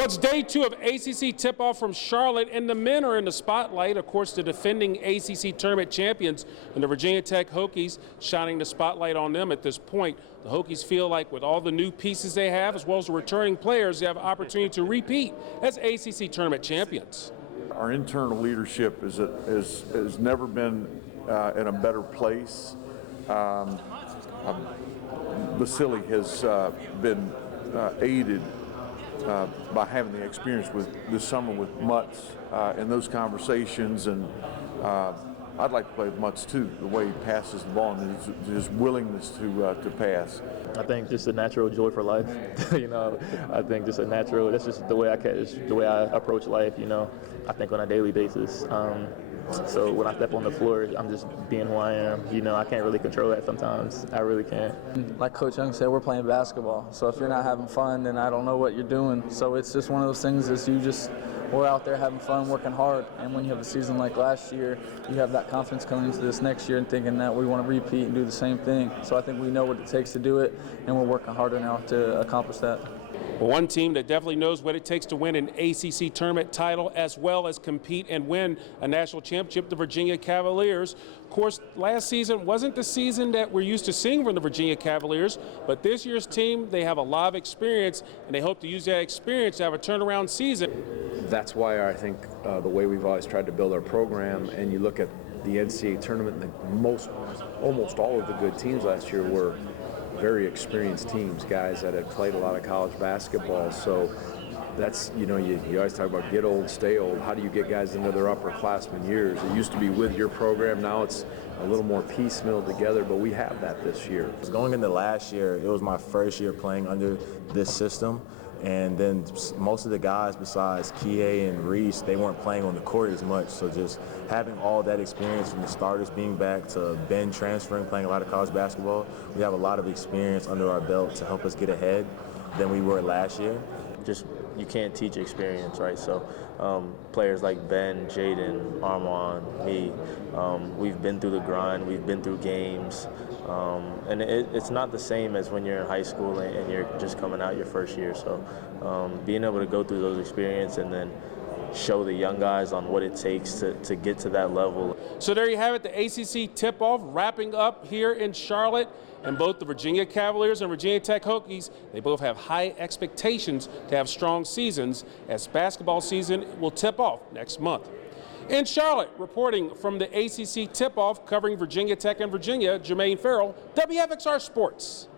Well, it's day 2 of ACC tip-off from Charlotte, and the men are in the spotlight. Of course, the defending ACC tournament champions and the Virginia Tech Hokies shining the spotlight on them at this point. The Hokies feel like with all the new pieces they have, as well as the returning players, they have an opportunity to repeat as ACC tournament champions. Our internal leadership has never been in a better place. Vasily has been aided by having the experience this summer with Mutz in those conversations, and I'd like to play with Mutz too, the way he passes the ball and his willingness to pass. I think just a natural joy for life. I think just a natural, that's just the way I approach life, I think on a daily basis. So when I step on the floor, I'm just being who I am. I can't really control that sometimes. I really can't. Like Coach Young said, we're playing basketball. So if you're not having fun, then I don't know what you're doing. So it's just one of those things we're out there having fun, working hard. And when you have a season like last year, you have that confidence coming into this next year and thinking that we want to repeat and do the same thing. So I think we know what it takes to do it, and we're working harder now to accomplish that. One team that definitely knows what it takes to win an ACC tournament title as well as compete and win a national championship, the Virginia Cavaliers. Of course, last season wasn't the season that we're used to seeing from the Virginia Cavaliers, but this year's team, they have a lot of experience, and they hope to use that experience to have a turnaround season. That's why I think the way we've always tried to build our program, and you look at the NCAA tournament, almost all of the good teams last year were very experienced teams, guys that had played a lot of college basketball. So that's, you always talk about get old, stay old. How do you get guys into their upperclassmen years? It used to be with your program. Now it's a little more piecemeal together, but we have that this year. Going into last year, it was my first year playing under this system. And then most of the guys besides Kie and Reese, they weren't playing on the court as much. So just having all that experience from the starters being back to Ben transferring, playing a lot of college basketball, we have a lot of experience under our belt to help us get ahead than we were last year. Just you can't teach experience, right? So players like Ben, Jaden, Armand, me, we've been through the grind, we've been through games, and it's not the same as when you're in high school and you're just coming out your first year. So being able to go through those experiences and then show the young guys on what it takes to get to that level. So there you have it, the ACC tip-off wrapping up here in Charlotte. And both the Virginia Cavaliers and Virginia Tech Hokies, they both have high expectations to have strong seasons as basketball season will tip off next month. In Charlotte, reporting from the ACC tip-off covering Virginia Tech and Virginia, Jermaine Ferrell, Wfxr Sports.